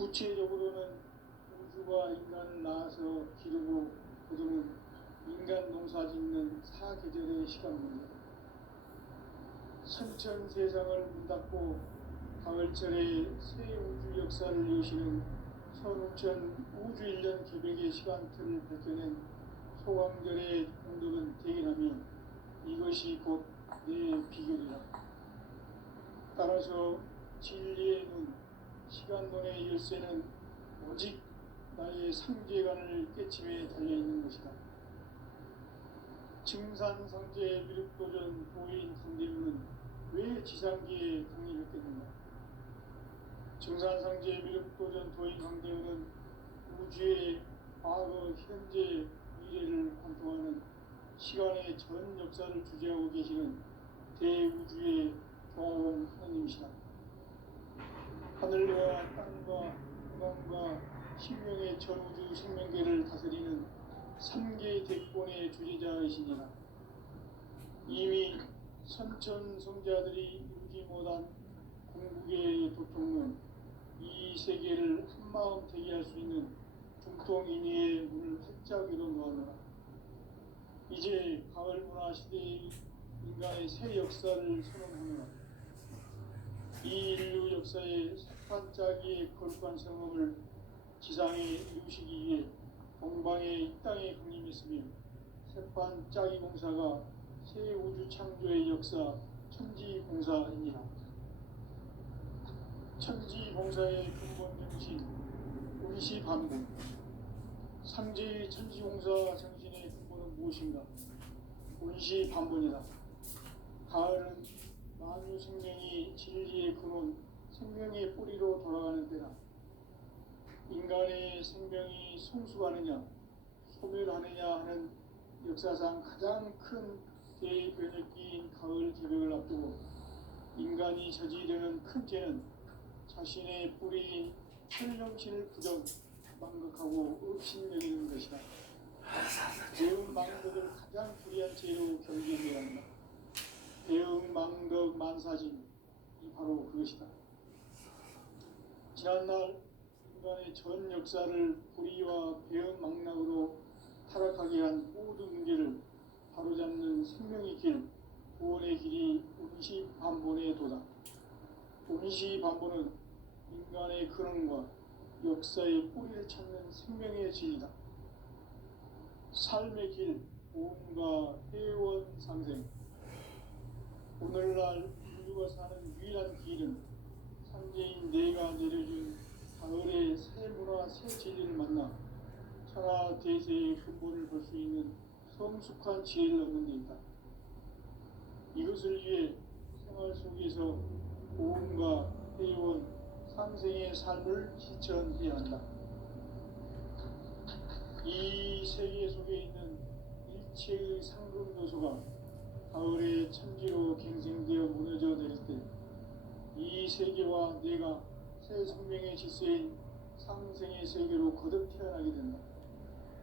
구체적으로는 우주가 인간을 낳아서 기르고 거두는 인간 농사 짓는 사계절의 시간 문제, 선천 세상을 문 닫고 가을철에 새 우주 역사를 여시는 선우천 우주 1년 개백의 시간틀을 밝혀낸 소강절의 공덕은 대견하며 이것이 곧 내 비결이라. 따라서 진리의 눈, 시간론의 열쇠는 오직 나의 상제관을 깨침에 달려있는 것이다. 증산상제 미륵도전 도인 강대문은 왜 지상기에 강림했겠는가? 증산상제 미륵도전 도인 강대문은 우주의 과거, 현재, 미래를 관통하는 시간의 전 역사를 주재하고 계시는 대우주의 종합원 하느님이시다. 하늘과 땅과 공간과 신명의 전우주 생명계를 다스리는 3개 대권의 주제자이시니라. 이미 선천성자들이 이루지 못한 궁극의 도통은 이 세계를 한마음 대기할 수 있는 중통인의의 문을 활짝 열어놓았노라. 이제 가을 문화 시대의 인간의 새 역사를 선언하노라. 이 인류 역사의 석판짜기의 거룩한 성업을 지상에 이루시기 위해 동방의 이 땅에 강림했으며 석판짜기 공사가 새 우주 창조의 역사 천지공사이니라. 천지공사의 근본 정신 운시반본. 상제의 천지공사 정신의 근본은 무엇인가? 운시반본이다. 가을은 만유 생명이 진리의 근원, 생명의 뿌리로 돌아가는 때다. 인간의 생명이 성숙하느냐, 소멸하느냐 하는 역사상 가장 큰 대변혁기인 가을 개벽을 앞두고 인간이 저지르는 큰 죄는 자신의 뿌리인 천령신을 부정, 망극하고 의심여기는 것이다. 배움 망덕을 가장 불의한 죄로 경계해야 한다. 배움 망덕 만사진, 이 바로 그것이다. 지난날 인간의 전 역사를 불의와 배움 망락으로 타락하게 한 모든 문제를 바로잡는 생명의 길, 구원의 길이 운시반본의 도다. 운시반본은 인간의 근원과 역사의 뿌리를 찾는 생명의 진리다. 삶의 길, 보험과 회원 상생. 오늘날 인류가 사는 유일한 길은 상제인 내가 내려준 가을의 새 문화, 새 진리를 만나 천하 대세의 근본을 볼 수 있는 성숙한 지혜를 얻는 데 있다. 이것을 위해 생활 속에서 보험과 회원, 상생의 삶을 실천해야 한다. 이 세계 속에 있는 일체의 상금 요소가 가을의 천지로 갱생되어 무너져 내릴 때 이 세계와 내가 새 생명의 질서인 상생의 세계로 거듭 태어나게 된다.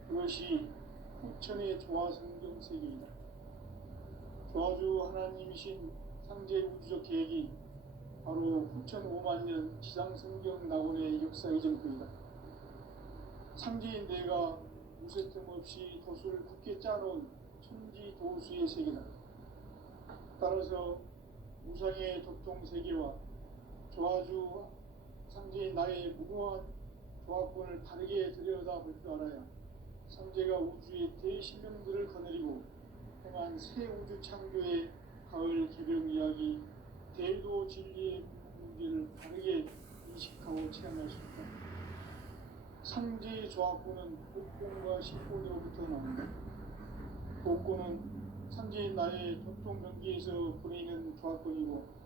그것이 후천의 조화성경 세계이다. 조화주 하나님이신 상제 우주적 계획이 바로 후천 5만 년 지상성경 낙원의 역사 이전표이다. 상제인 내가 무쇠 틈 없이 도수를 굳게 짜놓은 천지도수의 세계다. 따라서 우상의 도통세계와 조화주 상제인 나의 무궁한 조합권을 바르게 들여다볼 줄 알아야 상제가 우주의 대신령들을 거느리고 행한 새 우주 창조의 가을 개벽 이야기, 대도 진리의 문제를 바르게 인식하고 체험할 수 있다. 상제의 조합권은 복권과 신권으로부터 나온다. 복권은 상제인 나의 도통 경계에서 보내는 조합권이고,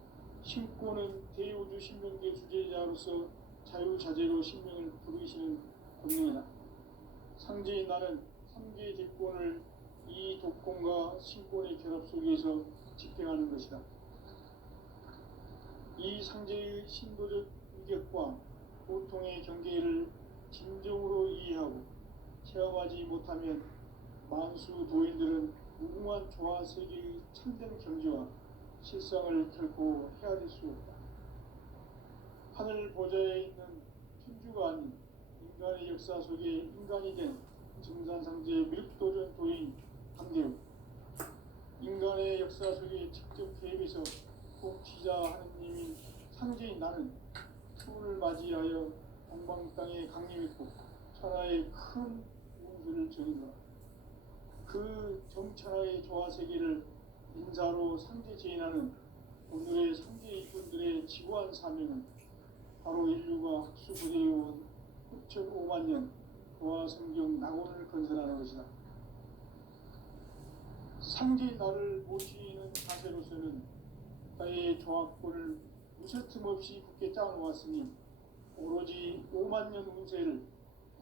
신권은 대우주 신명계 주제자로서 자유자재로 신명을 부르시는 권능이다. 상제인 나는 3개의 대권을 이 독권과 신권의 결합 속에서 집행하는 것이다. 이 상제의 신도적 위격과 보통의 경계를 진정으로 이해하고 체험하지 못하면 만수 도인들은 무궁한 조화세계의 참된 경지와 실상을 결코 헤아릴 수 없다. 하늘 보좌에 있는 우주가 아닌 인간의 역사 속에 인간이 된 증산상제의 밀도전 도인 강대우, 인간의 역사 속에 직접 개입해서 통치자 하느님인 상제인 나는 추운을 맞이하여 동방 땅에 강림했고 천하의 큰 운수를 전인다. 그 정천하의 조화세계를 인사로 상제 제인하는 오늘의 상제 이분들의 지구한 사명은 바로 인류가 학수부대해온 9,500만 년 조화성경 낙원을 건설하는 것이다. 상제인 나를 모시는 자세로서는 나의 조화권을 무쇠틈 없이 굳게 짜놓았으니 오로지 5만 년 운세를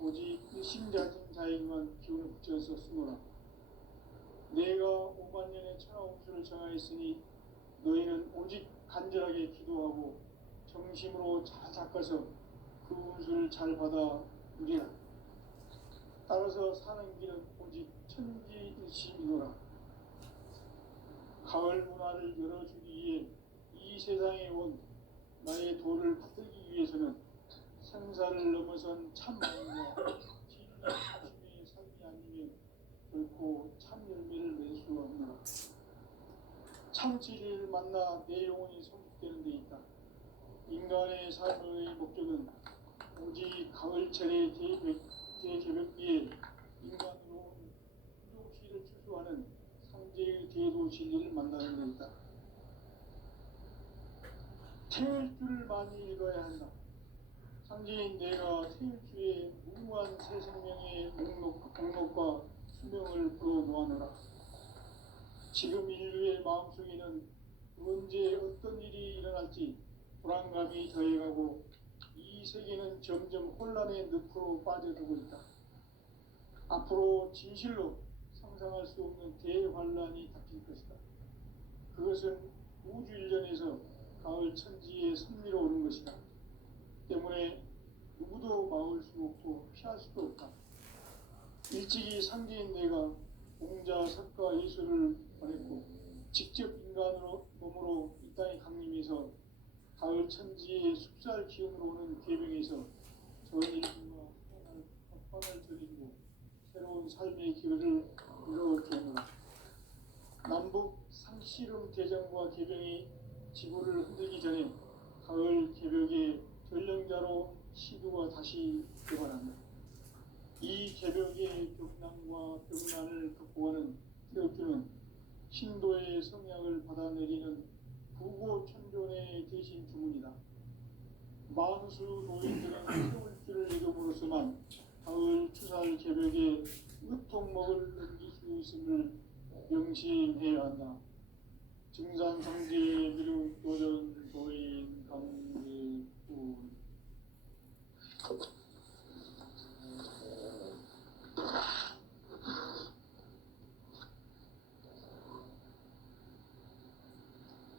오직 일심자진 자에게만 기운을 붙여서 쓰노라. 내가 5만 년의 천하 운수를 정하였으니 너희는 오직 간절하게 기도하고 정심으로 잘 닦아서 그 운수를 잘 받아 누리라. 따라서 사는 길은 오직 천지일심이노라. 가을 문화를 열어주기 위해 이 세상에 온 나의 도를 받들기 위해서는 생사를 넘어선 참마음과 진리의 삶이 아니면 결코 참 열매를 낼 수 없노라. 참 진리를 만나 내 영혼이 성숙되는 데 있다. 인간의 삶의 목적은 오직 가을철의 대개벽기에 인간으로 부족시를 추수하는 상제의 대도 진리를 만나는 데 있다. 태일주를 많이 읽어야 한다. 상제인 내가 태일주의 무궁한 새 생명의 목록과 수명을 풀어놓아노라. 지금 인류의 마음속에는 언제 어떤 일이 일어날지 불안감이 더해가고 이 세계는 점점 혼란의 늪으로 빠져들고 있다. 앞으로 진실로 상상할 수 없는 대환란이 닥칠 것이다. 그것은 우주 일련에서 가을 천지의 섭리로 오는 것이다. 때문에 누구도 막을 수 없고 피할 수도 없다. 일찍이 상제인 내가 공자, 석가, 예수를 보냈고 직접 인간으로 몸으로 이 땅에 강림해서 가을 천지의 숲살 기운으로 오는 계명에서 전 인류와 법방을 드리고 새로운 삶의 기회를 이루어주노라. 남북 상씨름 대전과 개병이 지구를 흔들기 전에 가을 개벽의 전령자로 시두가 다시 개발한다. 이 개벽의 격난과 병난을 극복하는 태극주는 신도의 성약을 받아내리는 부고천존의 대신 주문이다. 만수 노인들은 세월줄을 이름으로서만 가을 추살 개벽에 으통목을 넘길 수 있음을 명심해야 한다. 증산상제 미륵 도전 도인 강대군.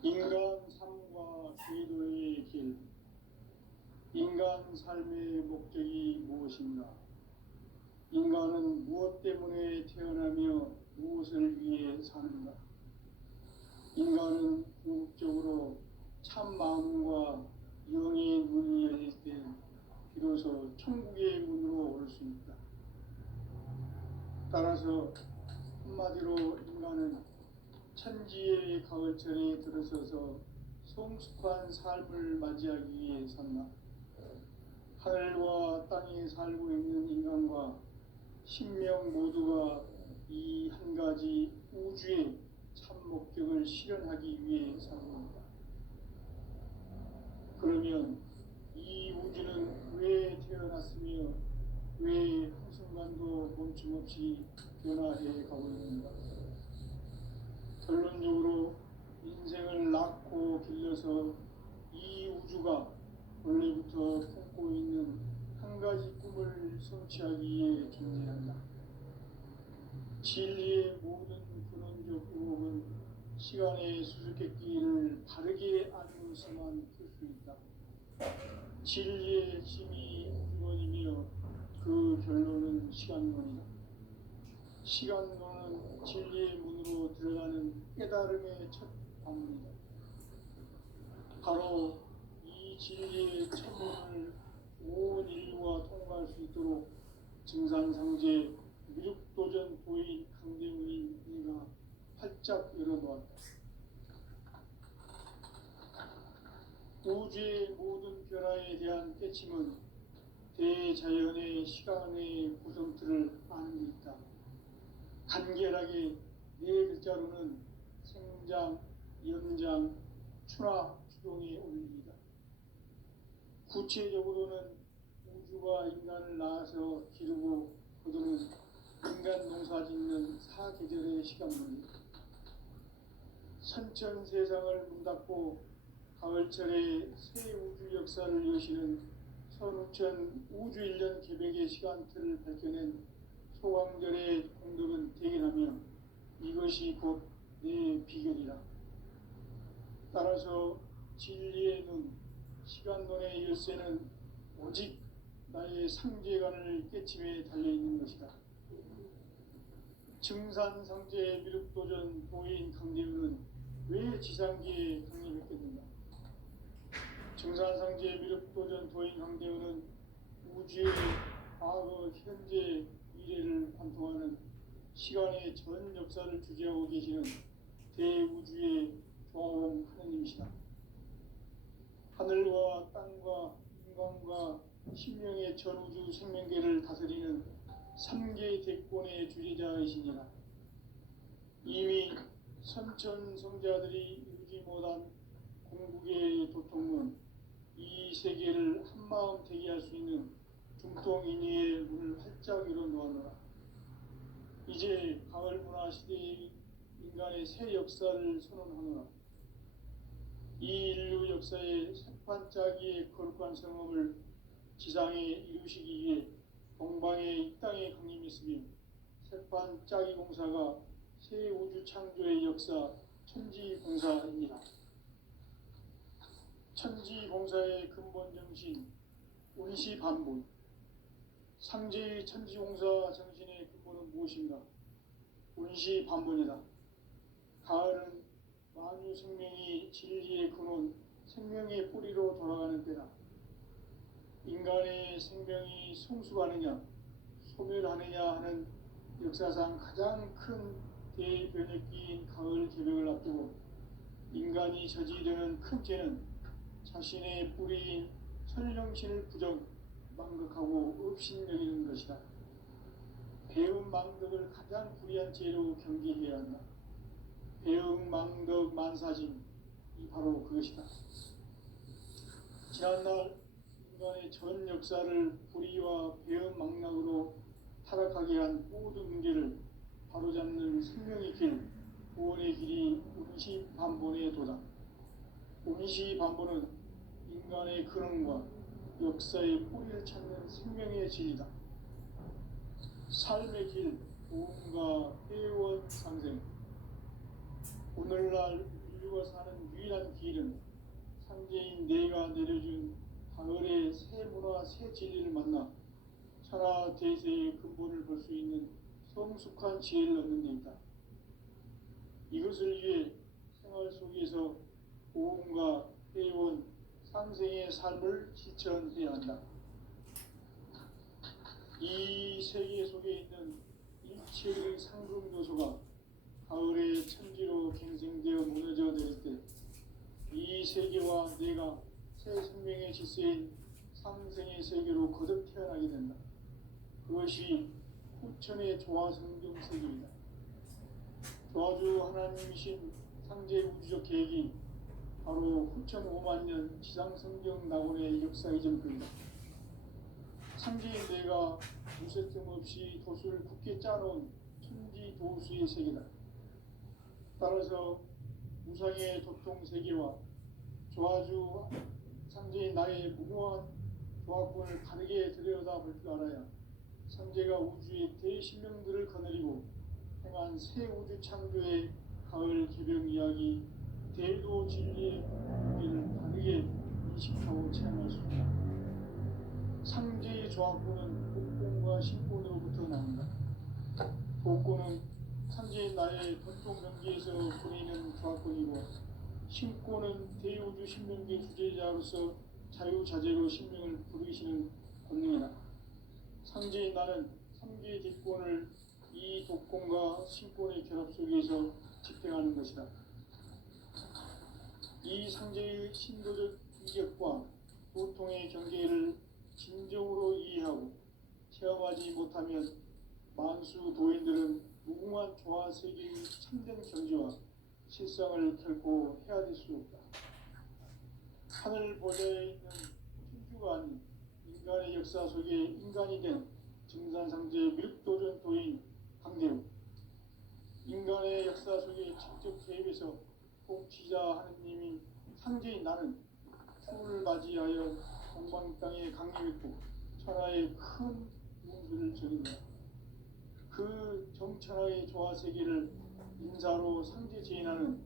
인간 삶과 궤도의 길. 인간 삶의 목적이 무엇인가? 인간은 무엇 때문에 태어나며 무엇을 위해 사는가? 인간은 궁극적으로 참 마음과 영의 눈이 열릴 때 비로소 천국의 문으로 올 수 있다. 따라서 한마디로 인간은 천지의 가을철에 들어서서 성숙한 삶을 맞이하기 위해 산다. 하늘과 땅에 살고 있는 인간과 신명 모두가 이 한 가지 우주의 참 목적을 실현하기 위해 사는 겁니다. 그러면 이 우주는 왜 태어났으며 왜 한순간도 멈춤없이 변화해 가고 있는가? 결론적으로 인생을 낳고 길러서 이 우주가 원래부터 품고 있는 한 가지 꿈을 성취하기 위해 존재한다. 진리의 모든 근원적 의혹은 시간의 수수께끼를 바르게 알면서만 풀 수 있다. 진리의 핵심이 근원이며 그 결론은 시간론이다. 시간론은 진리의 문으로 들어가는 깨달음의 첫 방문이다. 바로 이 진리의 첫 문을 온 인류가 수 있도록 증산상제 미륵도전 도인 강대문인 내가 활짝 열어놓았다. 우주의 모든 변화에 대한 깨침은 대자연의 시간의 구성틀을 아는 데 있다. 간결하게 네 글자로는 생장, 연장, 추나 추동의 원리이다. 구체적으로는 우주가 인간을 낳아서 기르고 거두는 인간 농사 짓는 사계절의 시간문이 선천 세상을 문닫고 가을철에 새 우주 역사를 여시는 선우천 우주 1년 개백의 시간틀을 밝혀낸 소강절의 공덕은 대견하며 이것이 곧 내 비결이라. 따라서 진리의 눈, 시간론의 열쇠는 오직 나의 상제관을 깨침에 달려있는 것이다. 증산상제 미륵도전 도인 강대우는 왜 지상기에 강림했겠는가? 증산상제 미륵도전 도인 강대우는 우주의 과거, 현재, 미래를 관통하는 시간의 전 역사를 주재하고 계시는 대우주의 조화원 하느님이시다. 하늘과 땅과 인간과 신명의 전우주 생명계를 다스리는 3개 대권의 주제자이시니라. 이미 선천성자들이 이루지 못한 공국의 도통은 이 세계를 한마음 되게 할 수 있는 중통인의의 문을 활짝 열어놓았노라. 이제 가을 문화 시대의 인간의 새 역사를 선언하노라. 이 인류 역사의 색반짜기의 거룩한 성험을 지상에 이루시기 위해 동방의 이 땅에 강림했으며 색반짜기 공사가 새 우주 창조의 역사 천지공사입니다. 천지공사의 근본 정신 운시반본. 상제의 천지공사 정신의 근본은 무엇인가? 운시반본이다. 가을은 만유 생명이 진리의 근원, 생명의 뿌리로 돌아가는 때다. 인간의 생명이 성숙하느냐, 소멸하느냐 하는 역사상 가장 큰 대변혁기인 가을 개벽을 앞두고 인간이 저지르는 큰 죄는 자신의 뿌리인 천령신을 부정, 망극하고 업신여기는 것이다. 배음 망덕을 가장 불의한 죄로 경계해야 한다. 배음 망덕 만사짐이 바로 그것이다. 지난날 인간의 전 역사를 불의와 배음 망락으로 타락하게 한 모든 문제를 바로잡는 생명의 길, 구원의 길이 운시반본의 도다. 운시반본은 인간의 근원과 역사의 뿌리를 찾는 생명의 진리다. 삶의 길, 도움과 회원 상생. 오늘날 인류가 사는 유일한 길은 상제인 내가 내려준 가을의 새 문화, 새 진리를 만나 천하 대세의 근본을 볼 수 있는 성숙한 지혜를 얻는 데 있다. 이것을 위해 생활 속에서 도움과 회원, 상생의 삶을 실천해야 한다. 이 세계 속에 있는 일체의 상금 요소가 가을의 천지로 갱생되어 무너져 내릴 때 이 세계와 내가 새 생명의 질서인 상생의 세계로 거듭 태어나게 된다. 그것이 후천의 조화성경 세계이다. 조화주 하나님이신 상제 우주적 계획이 바로 후천 5만년 지상성경 낙원의 역사 이전표이다. 상제인 내가 무쇠점 없이 도수를 굳게 짜놓은 천지도수의 세계다. 따라서 무상의 도통 세계와 조화주 상제인 나의 무모한 조화권을 다르게 들여다볼 줄 알아야 상제가 우주의 대신명들을 거느리고 행한 새 우주 창조의 가을 개벽 이야기, 대도 진리의 무게를 다르게 인식하고 체험할 수 있다. 상제의 조화권은 복권과 신권으로부터 나온다. 복권은 상제인 나의 도통 경계에서 보이는 조화권이고, 신권은 대우주 신명계 주제자로서 자유자재로 신명을 부르시는 권능이다. 나는 3개 뒷권을 이 독권과 신권의 결합 속에서 집행하는 것이다. 이 상제의 신도적 이격과 도통의 경계를 진정으로 이해하고 체험하지 못하면 만수 도인들은 무궁한 조화 세계의 참된 경지와 실상을 결코 헤아릴 수 없다. 하늘 보좌에 있는 천주가 아닌 인간의 역사 속에 인간이 된 증산상제 밀도전 도인 강대우, 인간의 역사 속에 직접 개입해서 통치자 하느님인 상제인 나는 추를 맞이하여 동방 땅에 강림했고 천하의 큰 문수를 전인다. 그 정천하의 조화 세계를 인사로 상제 제인하는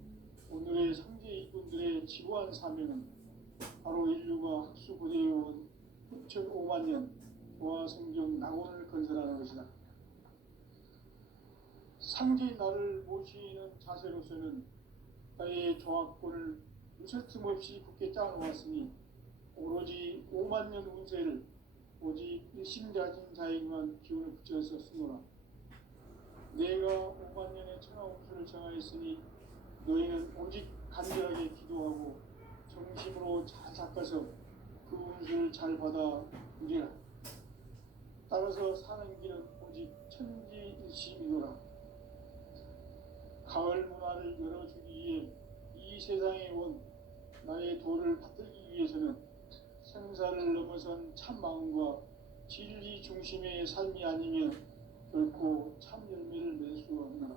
오늘의 상제 이꾼들의 지구한 사명은 바로 인류가 학수 고대해온 9,500만 년 조화 성경 낙원을 건설하는 것이다. 상제인 나를 모시는 자세로서는 나의 조합권을 무슨 틈없이 굳게 짜놓았으니 오로지 5만 년 운세를 오직 일심가진 자에게만 기운을 붙여서 쓰노라. 내가 5만 년의 천하 운수를 정하였으니 너희는 오직 간절하게 기도하고 정심으로 잘 닦아서 그 운수를 잘 받아 누리라. 따라서 사는 길은 오직 천지일심이노라. 가을 문화를 열어주기 위해 이 세상에 온 나의 도를 받들기 위해서는 생사를 넘어선 참 마음과 진리 중심의 삶이 아니면 결코 참 열매를 맺을 수 없노라.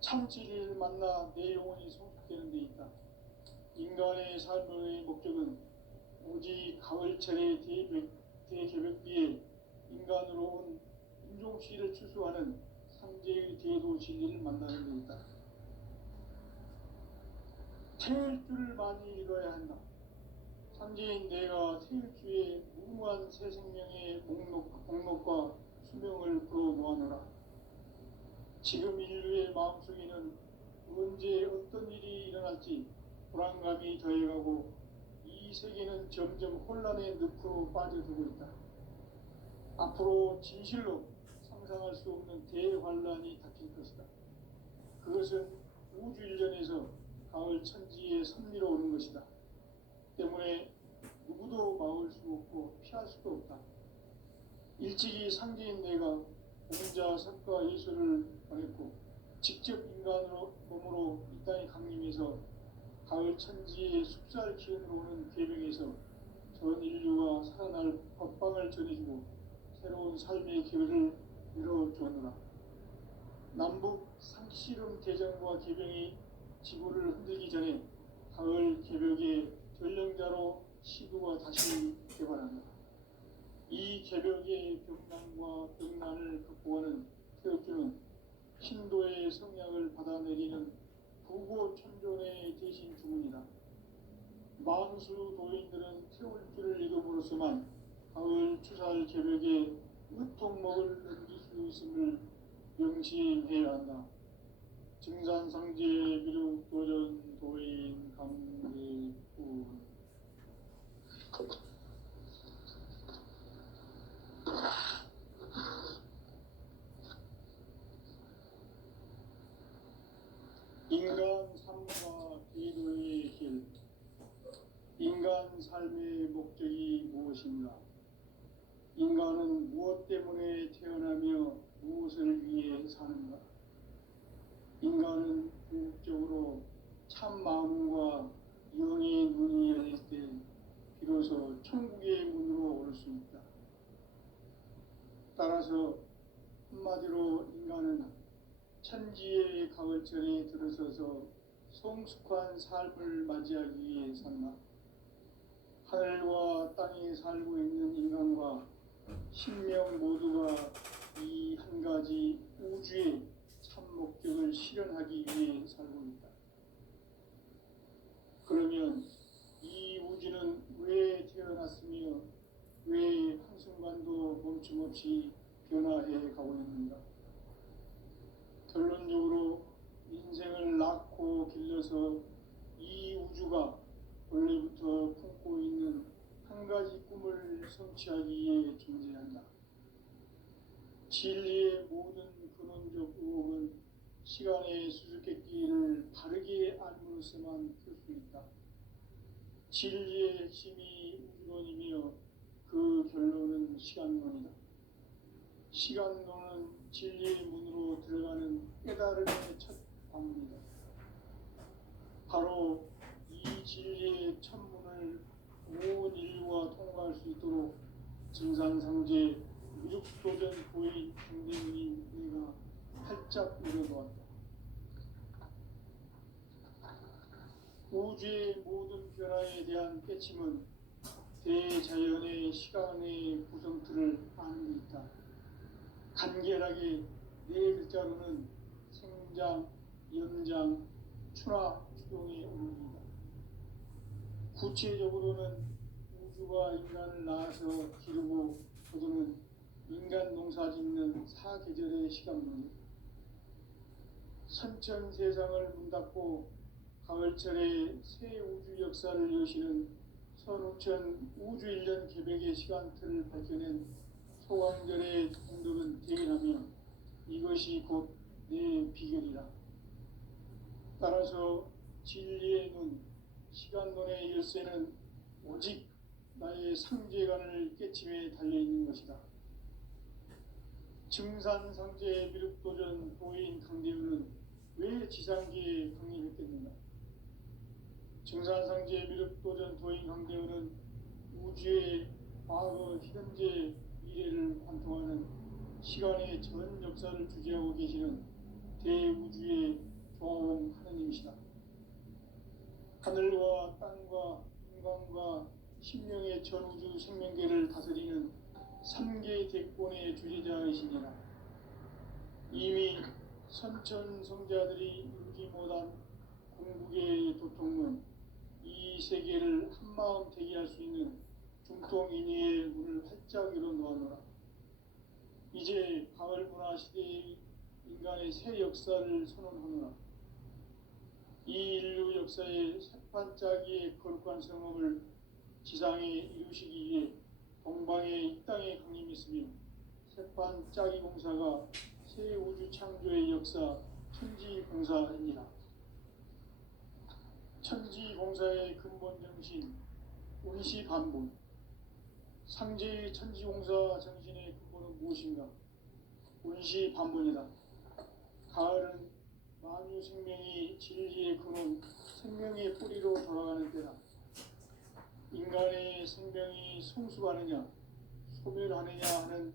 참 진리를 만나 내 영혼이 성숙되는 데 있다. 인간의 삶의 목적은 오직 가을철의 대개벽비에 인간으로 온 인종시를 추수하는 상제의 대도 진리를 만나는 데 있다. 태일주를 많이 읽어야 한다. 상제인 내가 태일주의 무궁한 새 생명의 목록과 수명을 풀어놓아노라. 지금 인류의 마음속에는 언제 어떤 일이 일어날지 불안감이 더해가고 이 세계는 점점 혼란의 늪으로 빠져들고 있다. 앞으로 진실로 상상할 수 없는 대환란이 닥칠 것이다. 그것은 우주 일전에서 가을 천지의 섭리로 오는 것이다. 때문에 누구도 막을 수 없고 피할 수도 없다. 일찍이 상제인 내가 공자, 석가, 예수를 보냈고 직접 인간으로 몸으로 이 땅에 강림해서 가을 천지의 숲살 기운으로 오는 계명에서 전 인류가 살아날 법방을 전해주고 새로운 삶의 기회를 열어주었노라. 남북 상씨름 대전과 계병이 지구를 흔들기 전에 가을 개벽의 전령자로 시도가 다시 개발한다. 이 개벽의 병난과 병난을 극복하는 태엽주는 신도의 성약을 받아내리는 부고천존의 대신 주문이다. 만수 도인들은 태울주를 읽음으로써만 가을 추살 개벽에 으통먹을 넘길 수 있음을 명심해야 한다. 증산상제 미륵도전 도인 강대군. 인간 삶과 기도의 길. 인간 삶의 목적이 무엇인가? 인간은 무엇 때문에 태어나며 무엇을 위해 사는가? 인간은 궁극적으로 참 마음과 영의 눈이 열릴 때 비로소 천국의 문으로 올 수 있다. 따라서 한마디로 인간은 천지의 가을철에 들어서서 성숙한 삶을 맞이하기 위해 산다. 하늘과 땅에 살고 있는 인간과 신명 모두가 이 한 가지 우주의 참 목적을 실현하기 위해 살고 있다. 그러면 이 우주는 왜 태어났으며 왜 한순간도 멈춤없이 변화해 가고 있는가? 결론적으로 인생을 낳고 길러서 이 우주가 원래부터 품고 있는 한 가지 꿈을 성취하기 위해 존재한다. 진리의 모든 근원적 의혹은 시간의 수수께끼를 바르게 알므로서만 풀 수 있다. 진리의 핵심이 우주론이며 그 결론은 시간론이다. 시간론은 진리의 문으로 들어가는 깨달음의 첫 방문이다. 바로 이 진리의 첫문을 온 인류가 통과할 수 있도록 증산상제 무육도전 고인 중대문인 내가 활짝 열어놓았다. 우주의 모든 변화에 대한 깨침은 대자연의 시간의 구성틀을 아는 데 있다. 간결하게 네 글자로는 생장, 연장, 추나 추동의 의미이다. 구체적으로는 우주가 인간을 낳아서 기르고 거두는 인간 농사 짓는 사계절의 시간론이다. 선천 세상을 문닫고 가을철에 새 우주 역사를 여시는 선우천 우주 1년 계백의 시간틀을 밝혀낸 소강절의 공덕은 대견하며 이것이 곧 내 비결이라. 따라서 진리의 눈, 시간론의 열쇠는 오직 나의 상제관을 깨침에 달려있는 것이다. 증산상제 미륵도전 도인 강대우는 왜 지상계에 강림했겠는가? 증산상제 미륵도전 도인 강대우는 우주의 과거, 현재, 미래를 관통하는 시간의 전 역사를 주재하고 계시는 대우주의 조화홍 하느님이시다. 하늘과 땅과 인간과 신명의 전우주 생명계를 다스리는 3개 대권의 주재자이시니라. 이미 선천성자들이 이루지 못한 궁극의 도통은 이 세계를 한마음 대기할 수 있는 중통인의의 문을 활짝 열어놓았노라. 이제 가을 문화 시대의 인간의 새 역사를 선언하노라. 이 인류 역사의 새반짝이의 거룩한 성업을 지상에 이루시기 위해 동방의 이 땅에 강림했으며 새반짝이 공사가 새 우주 창조의 역사 천지공사입니다. 천지공사의 근본 정신 운시반본. 상제의 천지공사 정신의 근본은 무엇인가? 운시반본이다. 가을은 만유 생명이 진리의 근원, 생명의 뿌리로 돌아가는 때다. 인간의 생명이 성숙하느냐, 소멸하느냐 하는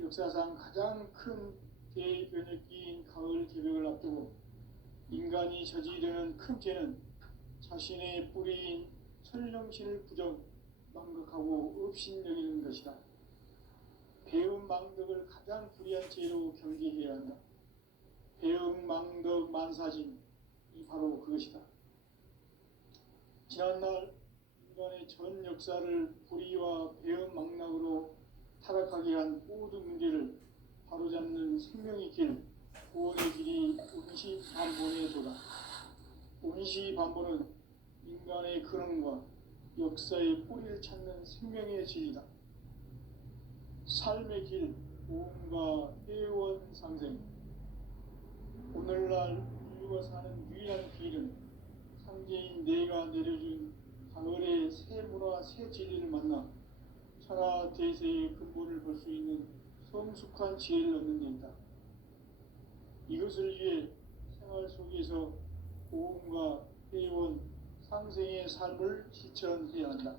역사상 가장 큰 대변혁기인 가을 개벽을 앞두고 인간이 저지르는 큰 죄는 자신의 뿌리인 설령신을 부정, 망극하고 업신여기는 것이다. 배음 망덕을 가장 불의한 죄로 경계해야 한다. 배음 망덕 만사진, 이 바로 그것이다. 지난날 인간의 전 역사를 불의와 배음 망락으로 타락하게 한 모든 문제를 바로잡는 생명의 길, 구원의 길이 운시반본의 도다. 운시반본은 인간의 근원과 역사의 뿌리를 찾는 생명의 진리다. 삶의 길, 오음과 회원 상생. 오늘날 인류가 사는 유일한 길은 상제인 내가 내려준 가을의 새 문화, 새 진리를 만나 천하 대세의 근본을 볼 수 있는 성숙한 지혜를 얻는 데이다. 이것을 위해 생활 속에서 오음과 회원, 상생의 삶을 실천해야 한다.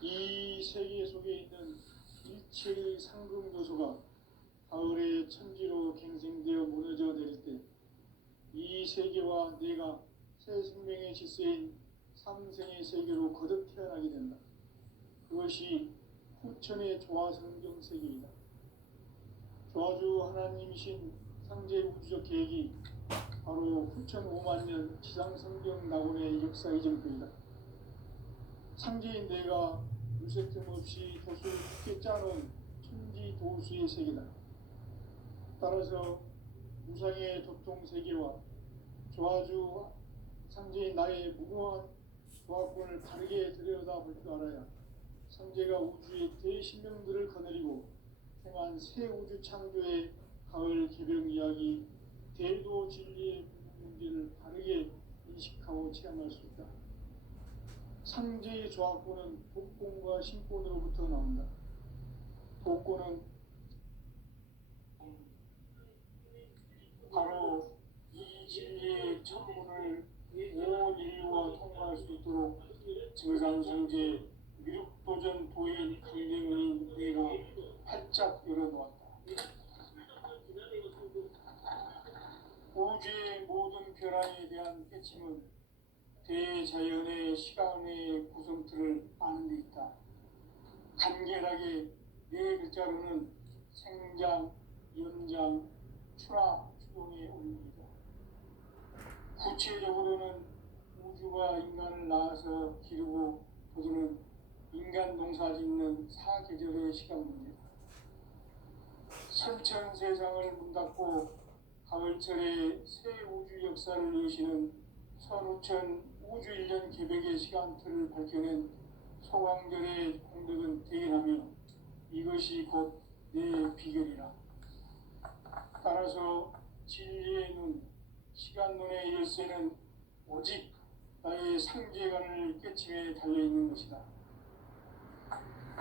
이 세계 속에 있는 일체의 상금 요소가 가을의 천지로 갱생되어 무너져 내릴 때 이 세계와 내가 새 생명의 질서인 삼생의 세계로 거듭 태어나게 된다. 그것이 후천의 조화성경 세계이다. 조화주 하나님이신 상제 우주적 계획이 바로 후천 5만 년 지상성경 낙원의 역사 이전표이다. 상제인 내가 물새틈 없이 도수를 깊게 짜놓은 천지 도수의 세계다. 따라서 무상의 도통 세계와 조화주 상제인 나의 무궁한 조화권을 바르게 들여다볼 줄 알아야 상제가 우주의 대신명들을 거느리고 행한 새 우주 창조의 가을 개벽 이야기, 대도 진리의 문제를 바르게 인식하고 체험할 수 있다. 상제의 조합권은 복권과 신권으로부터 나온다. 복권은 바로 이 진리의 천문을 온 인류가 통과할 수 있도록 증산상제 미륵도전 도인 강대문인 내가 활짝 열어놓았다. 우주의 모든 변화에 대한 깨침은 대자연의 시간의 구성틀을 아는 데 있다. 간결하게 네 글자로는 생장, 연장, 출하, 추동의 원리이다. 구체적으로는 우주가 인간을 낳아서 기르고 거두는 인간 농사 짓는 사계절의 시간 문제다. 선천 세상을 문닫고 가을철에 새 우주 역사를 여시는 선우천 우주 1년 개벽의 시간틀을 밝혀낸 소강절의 공덕은 대견하며 이것이 곧 내 비결이라. 따라서 진리의 눈, 시간 눈의 열쇠는 오직 나의 상제관을 깨침에 달려있는 것이다.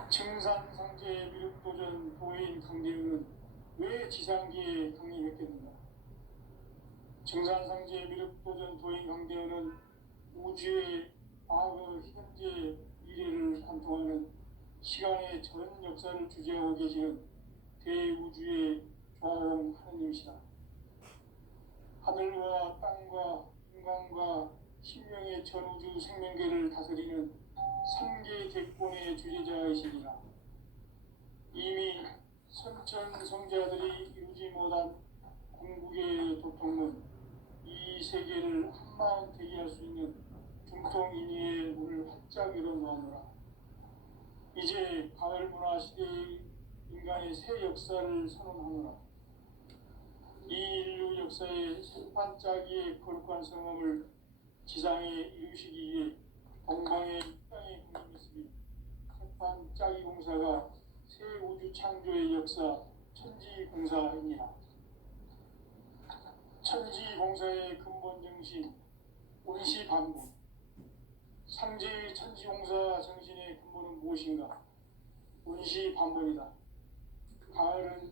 증산상제 미륵도전 도인 강대은은 왜 지상기에 강림했겠는가? 증산상제 미륵도전 도인 강대은은 우주의 과거, 현재, 미래를 관통하는 시간의 전 역사를 주재하고 계시는 대우주의 조화원 하느님이시다. 하늘과 땅과 인간과 신명의 전우주 생명계를 다스리는 삼계 객권의 주제자이시니라. 이미 선천 성자들이 이루지 못한 궁극의 도통은 이 세계를 한마음 되게 할 수 있는 중통인의의 문을 활짝 열어놓았노라. 이제 가을 문화 시대의 인간의 새 역사를 선언하노라. 이 인류 역사의 새반짝이의 거룩한 성함을 지상에 이루시기 위해 동방의 땅에 군림했으니 새반짝이 공사가 새 우주 창조의 역사 천지공사이니라. 천지공사의 근본 정신 원시반복. 상제의 천지공사 정신의 근본은 무엇인가? 원시반복이다. 가을은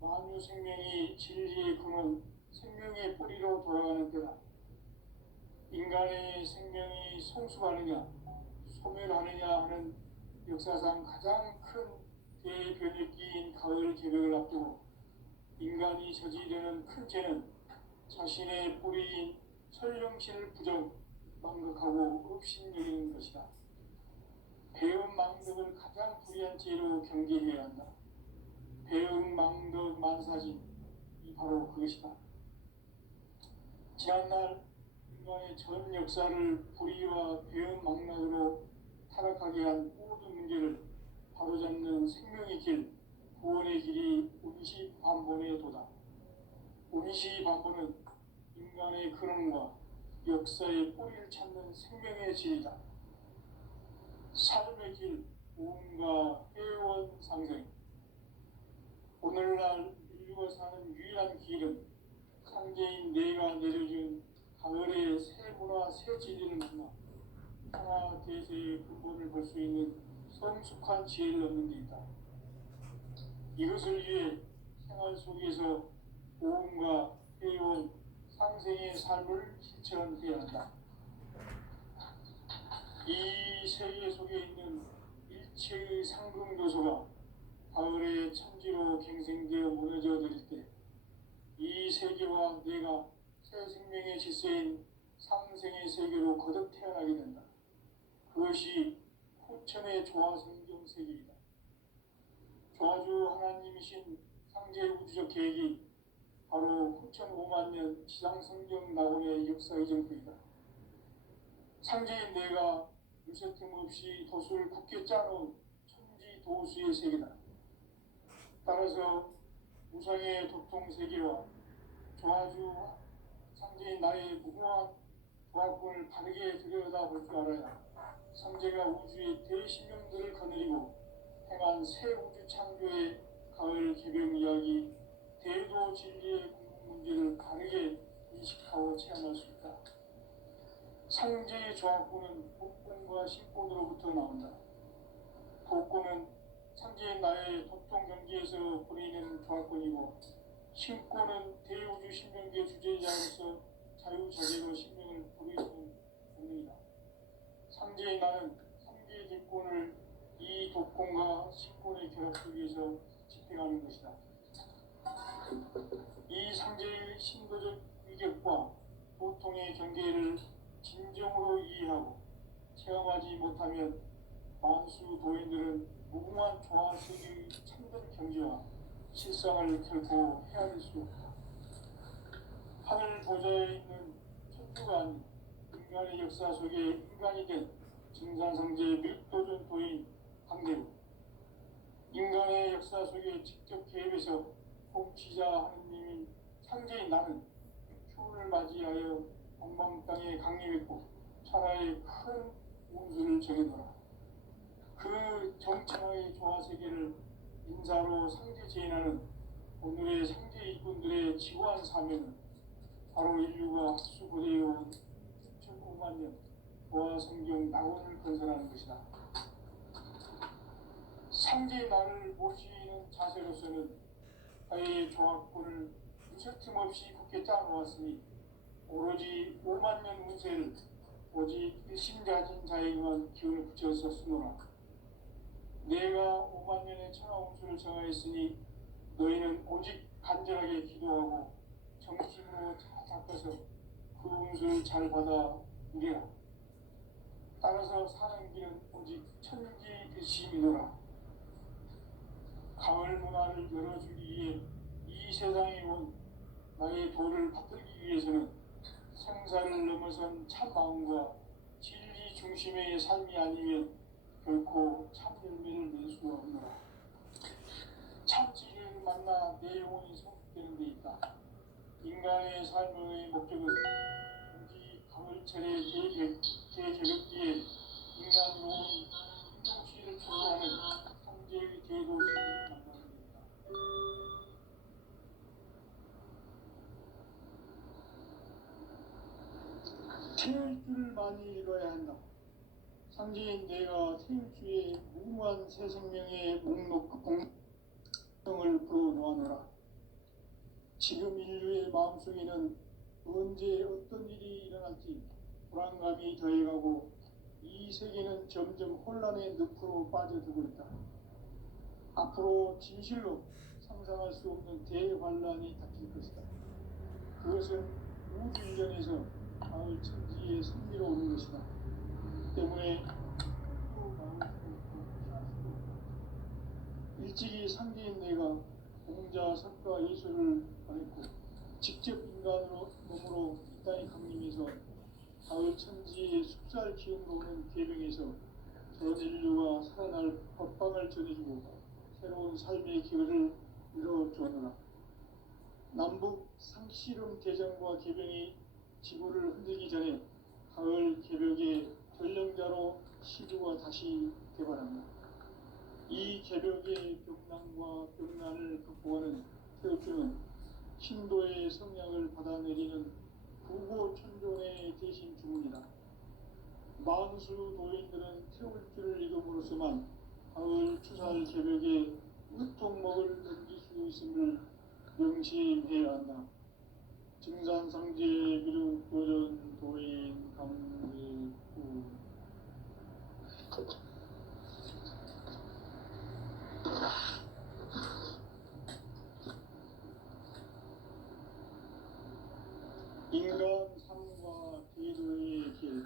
만유 생명이 진리의 근원, 생명의 뿌리로 돌아가는 때다. 인간의 생명이 성숙하느냐, 소멸하느냐 하는 역사상 가장 큰 대변혁기인 가을 개벽을 앞두고 인간이 저지르는 큰 죄는 자신의 뿌리인 설령실을 부정, 망각하고 업신여기는 것이다. 배음 망덕을 가장 불의한 죄로 경계해야 한다. 배음 망덕 만사진, 이 바로 그것이다. 지난날 인간의 전 역사를 불의와 배음 망락으로 타락하게 한 모든 문제를 바로잡는 생명의 길, 구원의 길이 운시반본의 도다. 운시반본은 인간의 근원과 역사의 뿌리를 찾는 생명의 질이다. 삶의 길, 무언가 회원 상생. 오늘날 인류가 사는 유일한 길은 상제인 내가 내려준 가을의 새 문화, 새 진리를 만나 하나 대세의 근본을 볼 수 있는 성숙한 지혜를 얻는 데 있다. 이것을 위해 생활 속에서 모험과 회원, 상생의 삶을 실천해야 한다. 이 세계 속에 있는 일체의 상금 요소가 가을의 천지로 갱생되어 무너져 내릴 때 이 세계와 내가 새 생명의 질서인 상생의 세계로 거듭 태어나게 된다. 그것이 후천의 조화성경 세계이다. 조화주 하나님이신 상제 우주적 계획이 바로 후천 5만 년 지상성경 낙원의 역사의 정토이다. 상제인 내가 물새틈 없이 도수를 굳게 짜놓은 천지 도수의 세계다. 따라서 무상의 도통 세계와 조화주 상제인 나의 무궁한 조화권을 바르게 들여다볼 줄 알아야 상제가 우주의 대신명들을 거느리고 행한 새 우주 창조의 가을 개병 이야기, 대도 진리의 궁극 문제를 바르게 인식하고 체험할 수 있다. 상제의 조합구는 복권과 신권으로부터 나온다. 복권은 상제의 나의 독종 경기에서 보내는 조합권이고, 신권은 대우주 신명기의 주제자로서 자유자재로 신명을 부르시는 본능이다. 상제의 나는 상제의 대권을 이 독권과 신권의 결합 속에서 집행하는 것이다. 이 상제의 신도적 위격과 보통의 경계를 진정으로 이해하고 체험하지 못하면 만수 도인들은 무궁한 조화세계의 참된 경지와 실상을 결코 헤아릴 수 없다. 하늘 보좌에 있는 천주가 아닌 인간의 역사 속에 인간이 된 증산상제의 밀도전 도인 강대로, 인간의 역사 속에 직접 개입해서 통치자 하느님인 상제인 나는 추운을 맞이하여 동방 땅에 강림했고 천하의 큰 운수를 정해놓아. 그 정천하의 조화세계를 인사로 상제 제인하는 오늘의 상제 일꾼들의 지구한 사명은 바로 인류가 학수고대해온 6,500만 년 조화성경 낙원을 건설하는 것이다. 상제의 나를 모시는 자세로서는 나의 조합권을 무설틈 없이 굳게 짜놓았으니 오로지 5만 년 운세를 오직 일심가진 자에게만 기운을 붙여서 쓰노라. 내가 5만 년의 천하 운수를 정하였으니 너희는 오직 간절하게 기도하고 정심으로 잘 닦아서 그 운수를 잘 받아 누리라. 따라서 사는 길은 오직 천지일심이노라. 가을 문화를 열어주기 위해 이 세상에 온 나의 도를 받들기 위해서는 생사를 넘어선 참 마음과 진리 중심의 삶이 아니면 결코 참 열매를 낼 수가 없노라. 참 진리를 만나 내 영혼이 성숙되는 데 있다. 인간의 삶의 목적은 오직 가을철의 대개벽기에 인간으로 온 인종시를 초월하는 상제의 대도시를 만나는 것이다. 태울 줄을 많이 읽어야 한다. 상제인 내가 태울 주의 무궁한 새 생명의 공성을 풀어놓아노라. 지금 인류의 마음속에는 언제 어떤 일이 일어날지 불안감이 더해가고 이 세계는 점점 혼란의 늪으로 빠져들고 있다. 앞으로 진실로 상상할 수 없는 대환란이 닥칠 것이다. 그것은 우주 이전에서 가을 천지의 승리로 오는 것이다. 때문에 일찍이 상제인 내가 공자, 석가, 예술을 보냈고 직접 인간으로 몸으로 이 땅에 강림해서 가을 천지의 숙살 기운으로 오는 계명에서 전 인류가 살아날 법방을 전해주고 새로운 삶의 기회를 이뤄주었노라. 남북 상씨름 대전과 개병이 지구를 흔들기 전에 가을 개벽의 전령자로 시주가 다시 개발한다. 이 개벽의 벽난과 벽난을 극복하는 태엽주는 신도의 성량을 받아내리는 부고천존의 대신 주문이다. 만수 도인들은 태울 줄을 읽음으로써만 가을 추살 개벽에 으통먹을 넘길 수 있음을 명심해야 한다. 증산상제 미륵 도전 도인 강대구. 인간 삶과 대도의 길.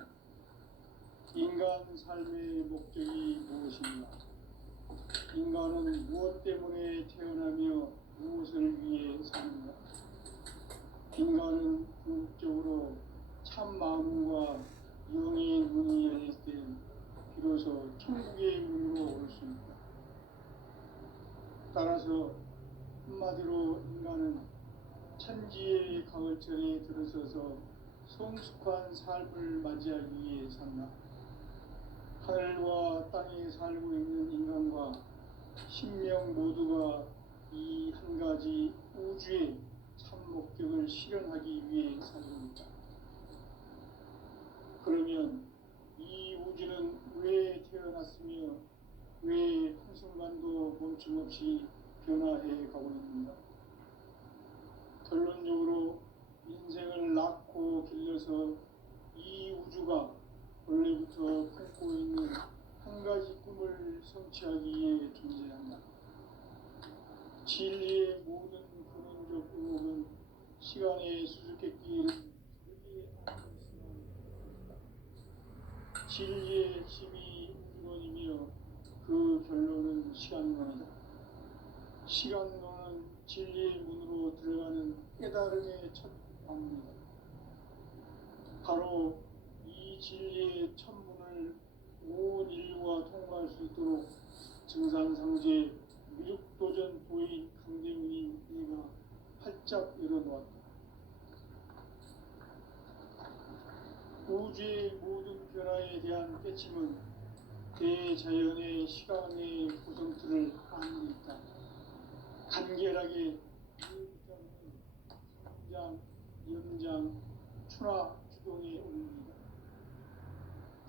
인간 삶의 목적이 무엇인가? 인간은 무엇 때문에 태어나며 무엇을 위해 사는가? 인간은 궁극적으로 참 마음과 영의 문이 열릴 때 비로소 천국의 문으로 올 수 있다. 따라서 한마디로 인간은 천지의 가을철에 들어서서 성숙한 삶을 맞이하기 위해 산다. 하늘과 땅에 살고 있는 인간과 신명 모두가 가지 우주의 참 목적을 실현하기 위해 살입니다. 그러면 이 우주는 왜 태어났으며 왜 한순간도 멈춤없이 변화해 가고 있는가? 결론적으로 인생을 낳고 길러서 이 우주가 원래부터 품고 있는 한 가지 꿈을 성취하기 위해 존재한다. 진리의 모든 근원적 의혹은 시간의 수수께끼를 절대 안 있으나 진리의 핵심이 우주론이며 그 결론은 시간론이다. 시간론은 진리의 문으로 들어가는 깨달음의 첫 방문이다. 바로 이 진리의 첫 문을 온 인류가 통과할 수 있도록 증산상제 미륵도전 도인 강대문이 내가 활짝 열어놓았다. 우주의 모든 변화에 대한 깨침은 대자연의 시간의 구성틀을 아는 데 있다. 간결하게 성장, 연장, 추나 주동에 올립니다.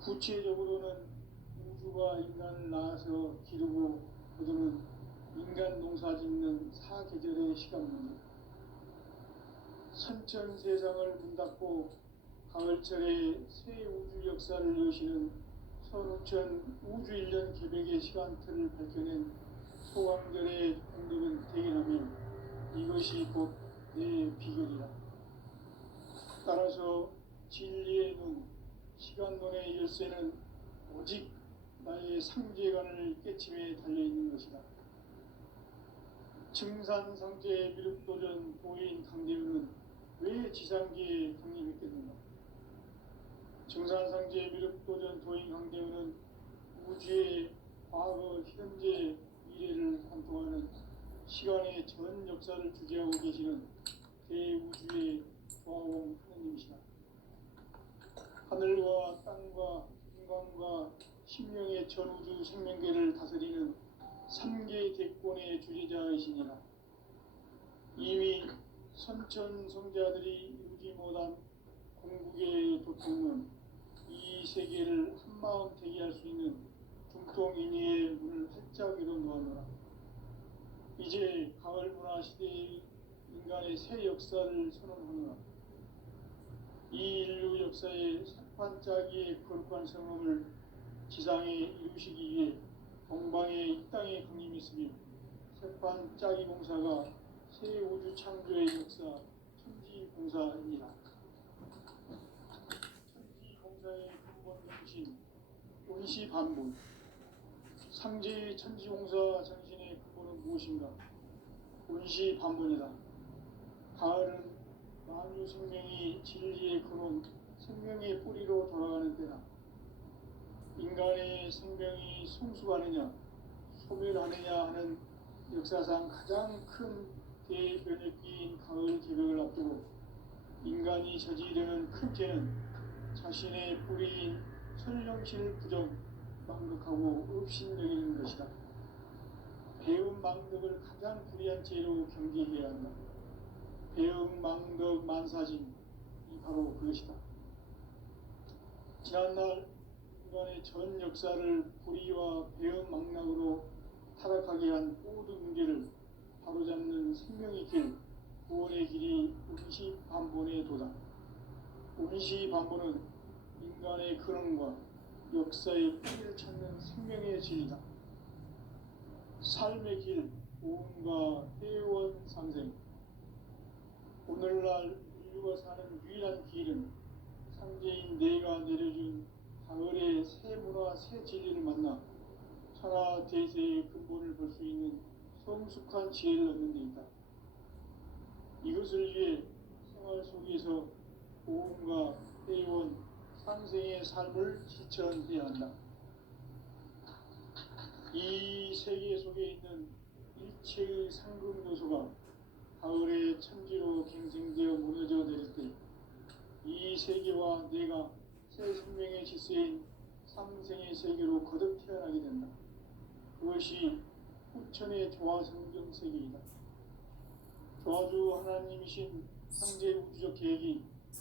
구체적으로는 우주가 인간을 낳아서 기르고 거두는 인간 농사 짓는 사계절의 시간입니다. 선천 세상을 문 닫고 가을철에 새 우주 역사를 여시는 선우천 우주 1년 개백의 시간틀을 밝혀낸 소강절의 공덕은 대견하며 이것이 곧 내 비결이다. 따라서 진리의 눈, 시간론의 열쇠는 오직 나의 상제관을 깨침에 달려있는 것이다. 증산상제 미륵도전 도인 강대우는 왜 지상계에 강림했겠는가? 증산상제 미륵도전 도인 강대우는 우주의 과거, 현재, 미래를 관통하는 시간의 전 역사를 주재하고 계시는 대우주의 조화공 하느님이시다. 하늘과 땅과 인간과 심령의 전우주 생명계를 다스리는 3계 대권의 주재자이시니라. 이미 선천성자들이 이루지 못한 궁극의 도통은 이 세계를 한마음 대기할 수 있는 중통인의의 문을 활짝 열어놓았노라. 이제 가을 문화 시대의 인간의 새 역사를 선언하노라. 이 인류 역사의 새판짜기의 거룩한 성험을 지상에 이루시기 위해 동방의 이 땅에 강림했으며 새판짜기 공사가 새 우주 창조의 역사 천지공사이니라. 천지공사의 근본 정신 원시반복. 상제의 천지공사 정신의 근본은 무엇인가? 원시반복이다. 가을은 만유 생명이 진리의 근원, 생명의 뿌리로 돌아가는 때다. 인간의 생명이 성숙하느냐, 소멸하느냐 하는 역사상 가장 큰 대변혁기인 가을 개벽을 앞두고 인간이 저지르는 큰 죄는 자신의 뿌리인 설령실 부정, 망극하고 업신여기는 것이다. 배움 망덕을 가장 불의한 죄로 경계해야 한다. 배움 망덕 만사진, 이 바로 그것이다. 지난날 인간의 전 역사를 불의와 배움 망락으로 타락하게 한 모든 문제를 바로잡는 생명의 길, 구원의 길이 운시반본의 도다. 운시반본은 인간의 근원과 역사의 뿌리를 찾는 생명의 진리다. 삶의 길, 오음과 회원 상생. 오늘날 인류가 사는 유일한 길은 상제인 내가 내려준 가을의 새 문화, 새 진리를 만나 천하 대세의 근본을 볼 수 있는 성숙한 지혜를 얻는 데 있다. 이것을 위해 생활 속에서 오음과 회원, 상생의 삶을 실천해야 한다. 이 세계 속에 있는 일체의 상급 요소가 가을의 천지로 갱생되어 무너져 내릴 때 이 세계와 내가 새 생명의 질서인 삼생의 세계로 거듭 태어나게 된다. 그것이 후천의 조화성경 세계이다. 저주 하나님이신 창제 우주적 계획이